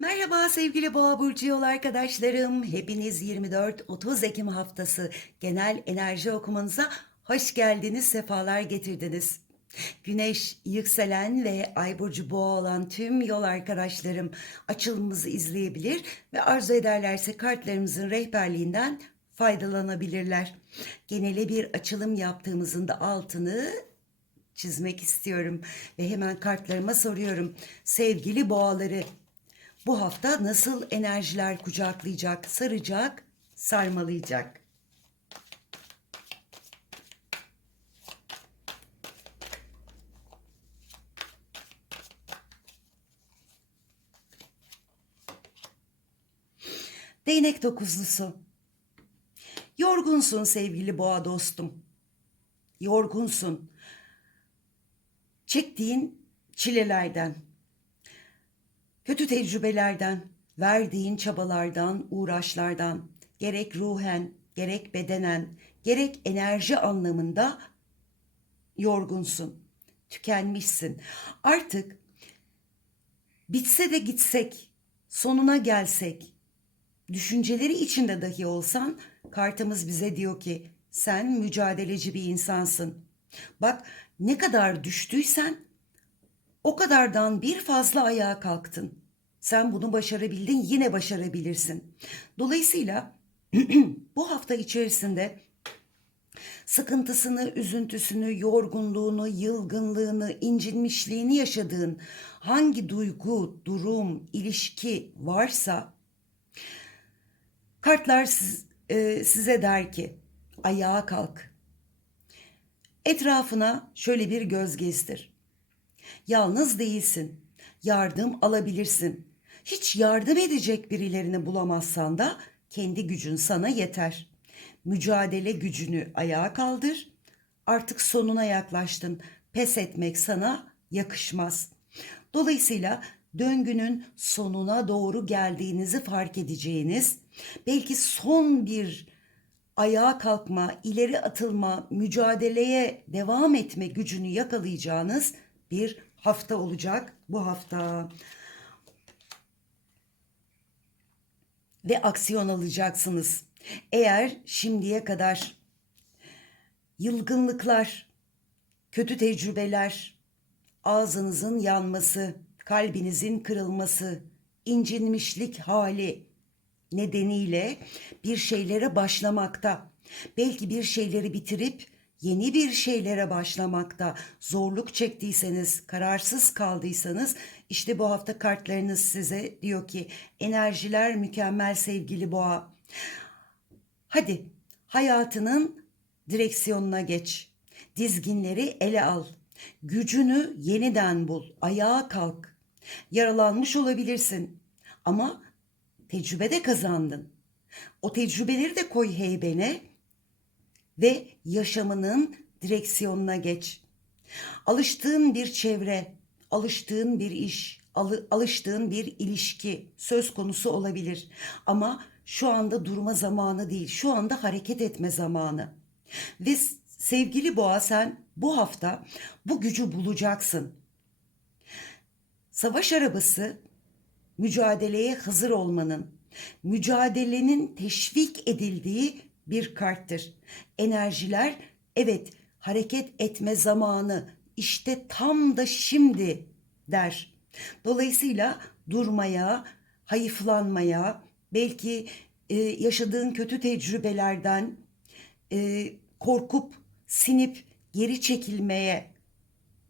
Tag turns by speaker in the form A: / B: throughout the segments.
A: Merhaba sevgili Boğa Burcu yol arkadaşlarım. Hepiniz 24-30 Ekim haftası genel enerji okumanıza hoş geldiniz, sefalar getirdiniz. Güneş, yükselen ve ay burcu boğa olan tüm yol arkadaşlarım açılımımızı izleyebilir ve arzu ederlerse kartlarımızın rehberliğinden faydalanabilirler. Genele bir açılım yaptığımızın da altını çizmek istiyorum ve hemen kartlarıma soruyorum. Sevgili boğaları, bu hafta nasıl enerjiler kucaklayacak, saracak, sarmalayacak? Değnek dokuzlusu. Yorgunsun sevgili boğa dostum. Yorgunsun. Çektiğin çilelerden, kötü tecrübelerden, verdiğin çabalardan, uğraşlardan, gerek ruhen, gerek bedenen, gerek enerji anlamında yorgunsun, tükenmişsin. Artık bitse de gitsek, sonuna gelsek, düşünceleri içinde dahi olsan kartımız bize diyor ki sen mücadeleci bir insansın. Bak ne kadar düştüysen o kadardan bir fazla ayağa kalktın. Sen bunu başarabildin, yine başarabilirsin. Dolayısıyla bu hafta içerisinde sıkıntısını, üzüntüsünü, yorgunluğunu, yılgınlığını, incinmişliğini yaşadığın hangi duygu, durum, ilişki varsa kartlar siz, e, size der ki ayağa kalk. Etrafına şöyle bir göz gezdir. Yalnız değilsin. Yardım alabilirsin. Hiç yardım edecek birilerini bulamazsan da kendi gücün sana yeter. Mücadele gücünü ayağa kaldır. Artık sonuna yaklaştın. Pes etmek sana yakışmaz. Dolayısıyla döngünün sonuna doğru geldiğinizi fark edeceğiniz, belki son bir ayağa kalkma, ileri atılma, mücadeleye devam etme gücünü yakalayacağınız bir hafta olacak bu hafta. Ve aksiyon alacaksınız. Eğer şimdiye kadar yılgınlıklar, kötü tecrübeler, ağzınızın yanması, kalbinizin kırılması, incinmişlik hali nedeniyle bir şeylere başlamakta, belki bir şeyleri bitirip yeni bir şeylere başlamakta zorluk çektiyseniz, kararsız kaldıysanız işte bu hafta kartlarınız size diyor ki enerjiler mükemmel sevgili boğa. Hadi hayatının direksiyonuna geç. Dizginleri ele al. Gücünü yeniden bul. Ayağa kalk. Yaralanmış olabilirsin ama tecrübe de kazandın. O tecrübeleri de koy heybene ve yaşamının direksiyonuna geç. Alıştığın bir çevre, alıştığın bir iş, alı, alıştığın bir ilişki söz konusu olabilir. Ama şu anda durma zamanı değil, şu anda hareket etme zamanı. Ve sevgili boğa sen bu hafta bu gücü bulacaksın. Savaş arabası mücadeleye hazır olmanın, mücadelenin teşvik edildiği bir karttır. Enerjiler evet hareket etme zamanı işte tam da şimdi der. Dolayısıyla durmaya, hayıflanmaya, belki e, yaşadığın kötü tecrübelerden e, korkup, sinip geri çekilmeye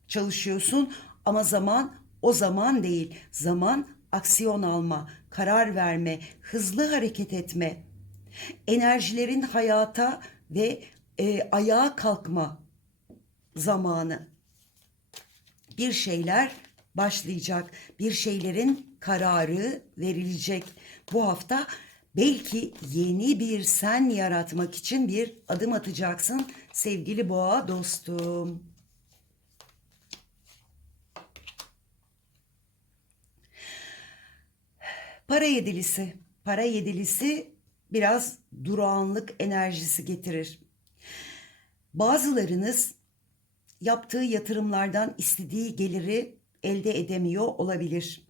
A: çalışıyorsun ama zaman o zaman değil. Zaman aksiyon alma, karar verme, hızlı hareket etme, enerjilerin hayata ve e, ayağa kalkma zamanı. Bir şeyler başlayacak, bir şeylerin kararı verilecek. Bu hafta belki yeni bir sen yaratmak için bir adım atacaksın sevgili boğa dostum. Para yedilisi. Para yedilisi biraz durağanlık enerjisi getirir. Bazılarınız yaptığı yatırımlardan istediği geliri elde edemiyor olabilir.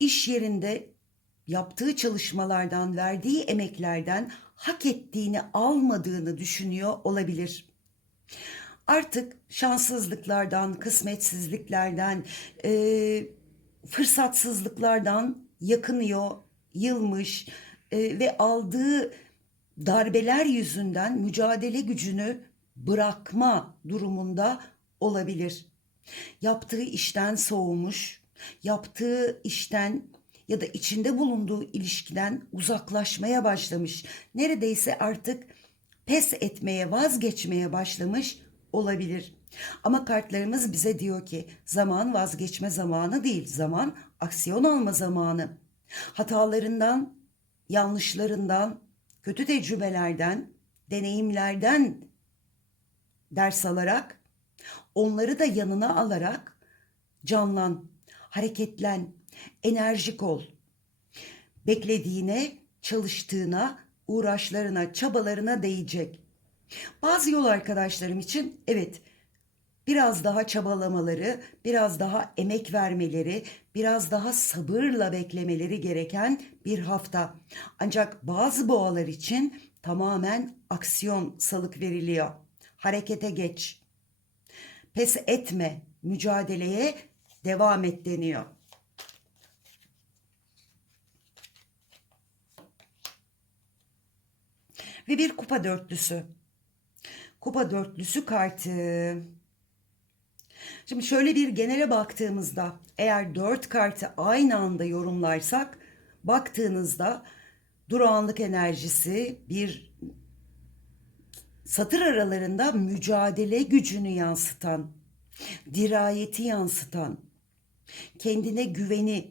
A: iş yerinde yaptığı çalışmalardan, verdiği emeklerden hak ettiğini almadığını düşünüyor olabilir. Artık şanssızlıklardan, kısmetsizliklerden, eee, fırsatsızlıklardan yakınıyor, yılmış eee, ve aldığı darbeler yüzünden mücadele gücünü bırakma durumunda olabilir. Yaptığı işten soğumuş, yaptığı işten ya da içinde bulunduğu ilişkiden uzaklaşmaya başlamış. Neredeyse artık pes etmeye, vazgeçmeye başlamış olabilir. Ama kartlarımız bize diyor ki zaman vazgeçme zamanı değil, zaman aksiyon alma zamanı. Hatalarından, yanlışlarından, kötü tecrübelerden, deneyimlerden ders alarak, onları da yanına alarak canlan, hareketlen, enerjik ol. Beklediğine, çalıştığına, uğraşlarına, çabalarına değecek. Bazı yol arkadaşlarım için evet biraz daha çabalamaları, biraz daha emek vermeleri, biraz daha sabırla beklemeleri gereken bir hafta. Ancak bazı boğalar için tamamen aksiyon salık veriliyor. Harekete geç. Pes etme, mücadeleye devam et deniyor. Ve bir kupa dörtlüsü. Kupa dörtlüsü kartı. Şimdi şöyle bir genele baktığımızda eğer dört kartı aynı anda yorumlarsak baktığınızda durağanlık enerjisi bir satır aralarında mücadele gücünü yansıtan, dirayeti yansıtan, kendine güveni,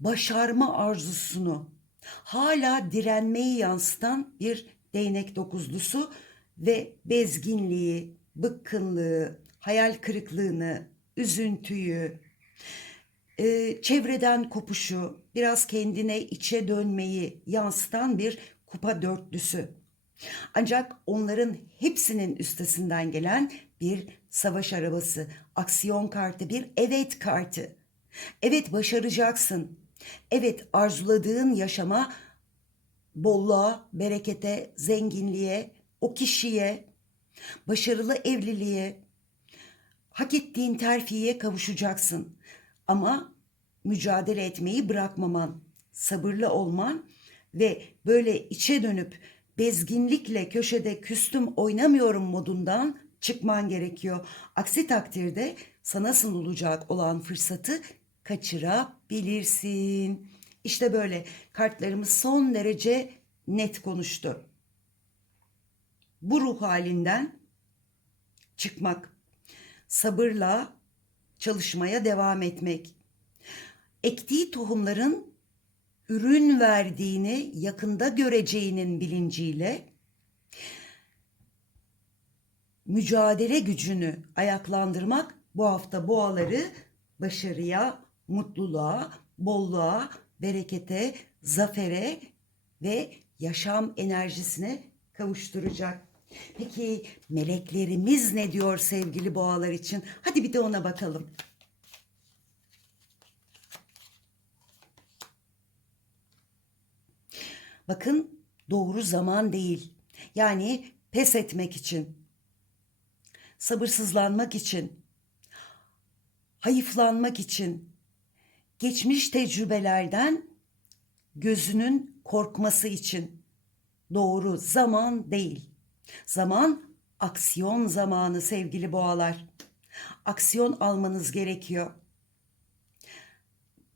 A: başarma arzusunu, hala direnmeyi yansıtan bir değnek dokuzlusu ve bezginliği, bıkkınlığı, hayal kırıklığını, üzüntüyü, e, çevreden kopuşu, biraz kendine içe dönmeyi yansıtan bir kupa dörtlüsü. Ancak onların hepsinin üstesinden gelen bir savaş arabası, aksiyon kartı, bir evet kartı. Evet başaracaksın. Evet arzuladığın yaşama, bolluğa, berekete, zenginliğe, o kişiye, başarılı evliliğe, hak ettiğin terfiye kavuşacaksın. Ama mücadele etmeyi bırakmaman, sabırlı olman ve böyle içe dönüp bezginlikle köşede küstüm oynamıyorum modundan çıkman gerekiyor. Aksi takdirde sana sunulacak olan fırsatı kaçırabilirsin. İşte böyle kartlarımız son derece net konuştu. Bu ruh halinden çıkmak, sabırla çalışmaya devam etmek. Ektiği tohumların ürün verdiğini yakında göreceğinin bilinciyle mücadele gücünü ayaklandırmak bu hafta boğaları başarıya, mutluluğa, bolluğa, berekete, zafere ve yaşam enerjisine kavuşturacak. Peki meleklerimiz ne diyor sevgili boğalar için? Hadi bir de ona bakalım. Bakın doğru zaman değil. Yani pes etmek için, sabırsızlanmak için, hayıflanmak için, geçmiş tecrübelerden gözünün korkması için doğru zaman değil. Zaman aksiyon zamanı sevgili boğalar. Aksiyon almanız gerekiyor.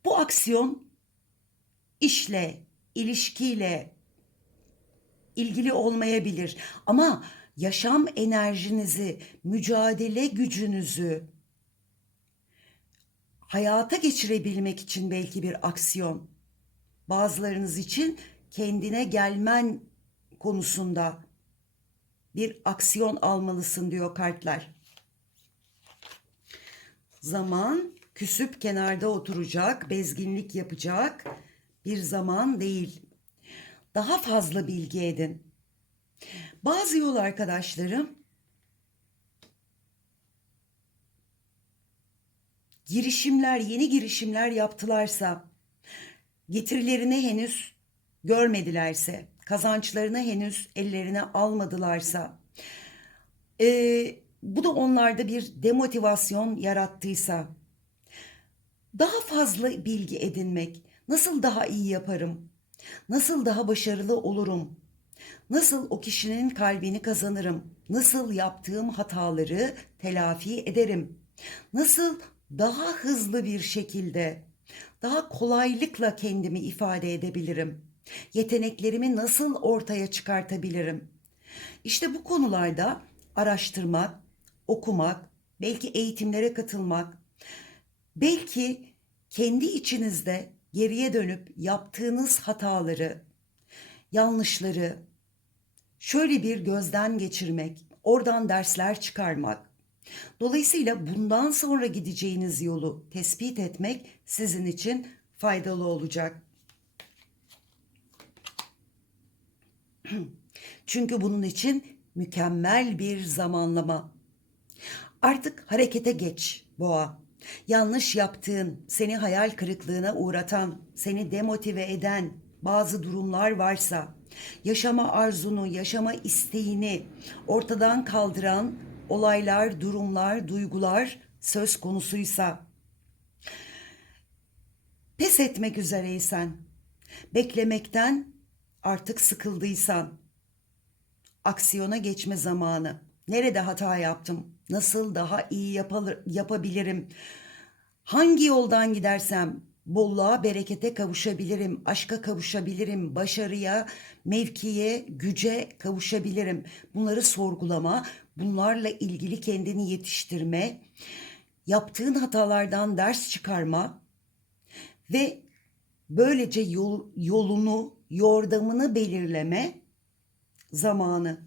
A: Bu aksiyon işle, ilişkiyle ilgili olmayabilir ama yaşam enerjinizi, mücadele gücünüzü hayata geçirebilmek için belki bir aksiyon. Bazılarınız için kendine gelmen konusunda bir aksiyon almalısın diyor kartlar. Zaman küsüp kenarda oturacak, bezginlik yapacak bir zaman değil. Daha fazla bilgi edin. Bazı yol arkadaşlarım girişimler, yeni girişimler yaptılarsa getirilerini henüz görmedilerse, kazançlarını henüz ellerine almadılarsa, eee, bu da onlarda bir demotivasyon yarattıysa, daha fazla bilgi edinmek, nasıl daha iyi yaparım, nasıl daha başarılı olurum, nasıl o kişinin kalbini kazanırım, nasıl yaptığım hataları telafi ederim, nasıl daha hızlı bir şekilde, daha kolaylıkla kendimi ifade edebilirim, yeteneklerimi nasıl ortaya çıkartabilirim. İşte bu konularda araştırmak, okumak, belki eğitimlere katılmak, belki kendi içinizde geriye dönüp yaptığınız hataları, yanlışları şöyle bir gözden geçirmek, oradan dersler çıkarmak. Dolayısıyla bundan sonra gideceğiniz yolu tespit etmek sizin için faydalı olacak. Çünkü bunun için mükemmel bir zamanlama. Artık harekete geç boğa. Yanlış yaptığın, seni hayal kırıklığına uğratan, seni demotive eden bazı durumlar varsa, yaşama arzunu, yaşama isteğini ortadan kaldıran olaylar, durumlar, duygular söz konusuysa, pes etmek üzereysen, beklemekten artık sıkıldıysan, aksiyona geçme zamanı. Nerede hata yaptım? Nasıl daha iyi yapalır, yapabilirim? Hangi yoldan gidersem bolluğa, berekete kavuşabilirim, aşka kavuşabilirim, başarıya, mevkiye, güce kavuşabilirim. Bunları sorgulama, bunlarla ilgili kendini yetiştirme, yaptığın hatalardan ders çıkarma ve böylece yol, yolunu, yordamını belirleme zamanı.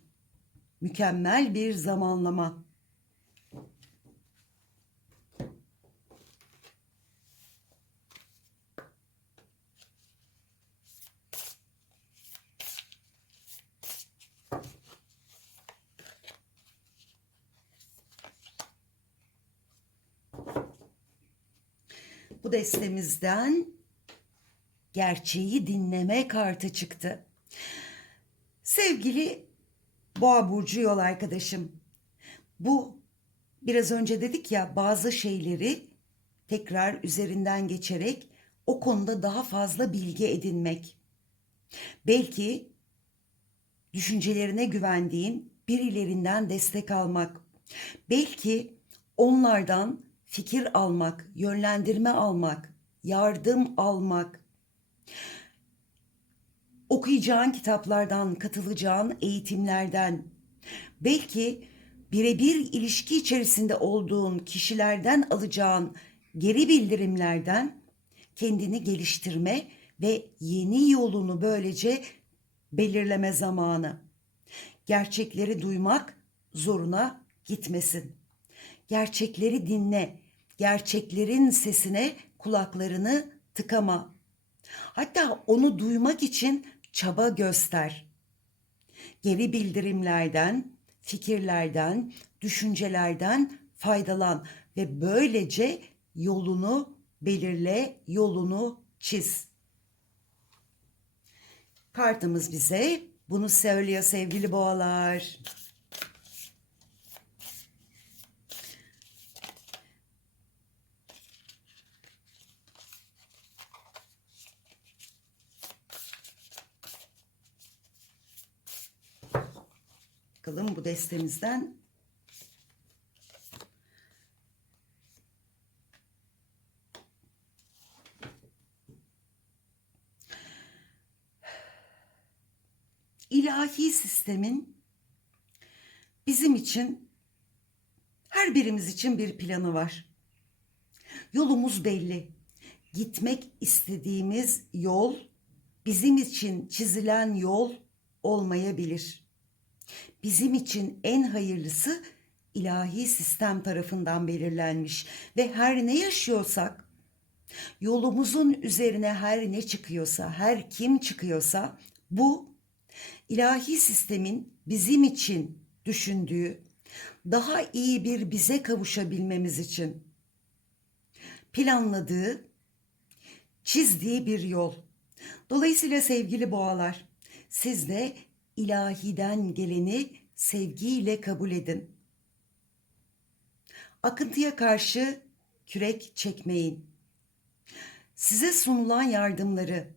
A: Mükemmel bir zamanlama. Bu destemizden gerçeği dinleme kartı çıktı. Sevgili Boğa burcu yol arkadaşım. Bu biraz önce dedik ya bazı şeyleri tekrar üzerinden geçerek o konuda daha fazla bilgi edinmek. Belki düşüncelerine güvendiğin birilerinden destek almak. Belki onlardan fikir almak, yönlendirme almak, yardım almak. Okuyacağın kitaplardan, katılacağın eğitimlerden, belki birebir ilişki içerisinde olduğun kişilerden alacağın geri bildirimlerden kendini geliştirme ve yeni yolunu böylece belirleme zamanı. Gerçekleri duymak zoruna gitmesin. Gerçekleri dinle. Gerçeklerin sesine kulaklarını tıkama. Hatta onu duymak için çaba göster. Geri bildirimlerden, fikirlerden, düşüncelerden faydalan ve böylece yolunu belirle, yolunu çiz. Kartımız bize bunu söylüyor sevgili boğalar. Bakalım bu destemizden ilahi sistemin bizim için her birimiz için bir planı var. Yolumuz belli. Gitmek istediğimiz yol bizim için çizilen yol olmayabilir. Bizim için en hayırlısı ilahi sistem tarafından belirlenmiş ve her ne yaşıyorsak yolumuzun üzerine her ne çıkıyorsa, her kim çıkıyorsa bu ilahi sistemin bizim için düşündüğü daha iyi bir bize kavuşabilmemiz için planladığı, çizdiği bir yol. Dolayısıyla sevgili boğalar, siz de ilahiden geleni sevgiyle kabul edin. Akıntıya karşı kürek çekmeyin. Size sunulan yardımları,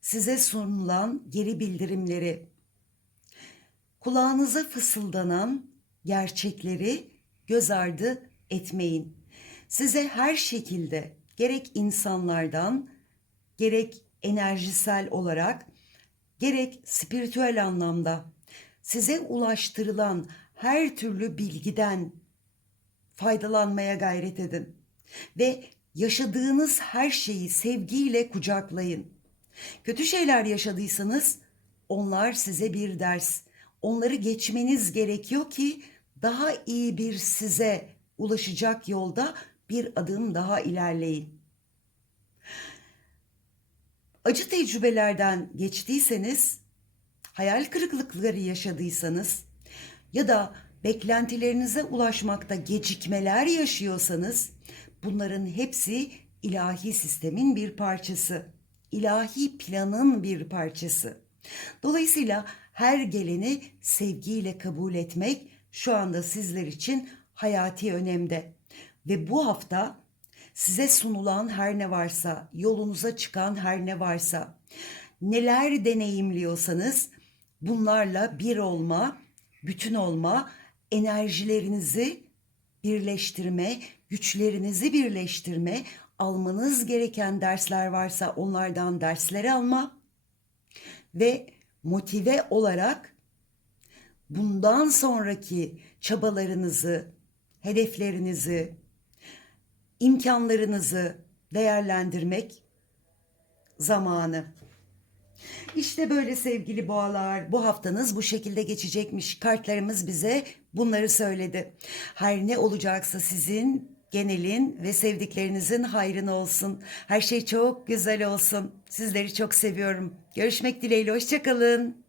A: size sunulan geri bildirimleri, kulağınıza fısıldanan gerçekleri göz ardı etmeyin. Size her şekilde gerek insanlardan, gerek enerjisel olarak, gerek spiritüel anlamda size ulaştırılan her türlü bilgiden faydalanmaya gayret edin ve yaşadığınız her şeyi sevgiyle kucaklayın. Kötü şeyler yaşadıysanız onlar size bir ders. Onları geçmeniz gerekiyor ki daha iyi bir size ulaşacak yolda bir adım daha ilerleyin. Acı tecrübelerden geçtiyseniz, hayal kırıklıkları yaşadıysanız ya da beklentilerinize ulaşmakta gecikmeler yaşıyorsanız bunların hepsi ilahi sistemin bir parçası. ilahi planın bir parçası. Dolayısıyla her geleni sevgiyle kabul etmek şu anda sizler için hayati önemde. Ve bu hafta size sunulan her ne varsa, yolunuza çıkan her ne varsa, neler deneyimliyorsanız bunlarla bir olma, bütün olma, enerjilerinizi birleştirme, güçlerinizi birleştirme, almanız gereken dersler varsa onlardan dersleri alma ve motive olarak bundan sonraki çabalarınızı, hedeflerinizi, imkanlarınızı değerlendirmek zamanı. İşte böyle sevgili boğalar. Bu haftanız bu şekilde geçecekmiş. Kartlarımız bize bunları söyledi. Her ne olacaksa sizin genelin ve sevdiklerinizin hayrına olsun. Her şey çok güzel olsun. Sizleri çok seviyorum. Görüşmek dileğiyle. Hoşçakalın.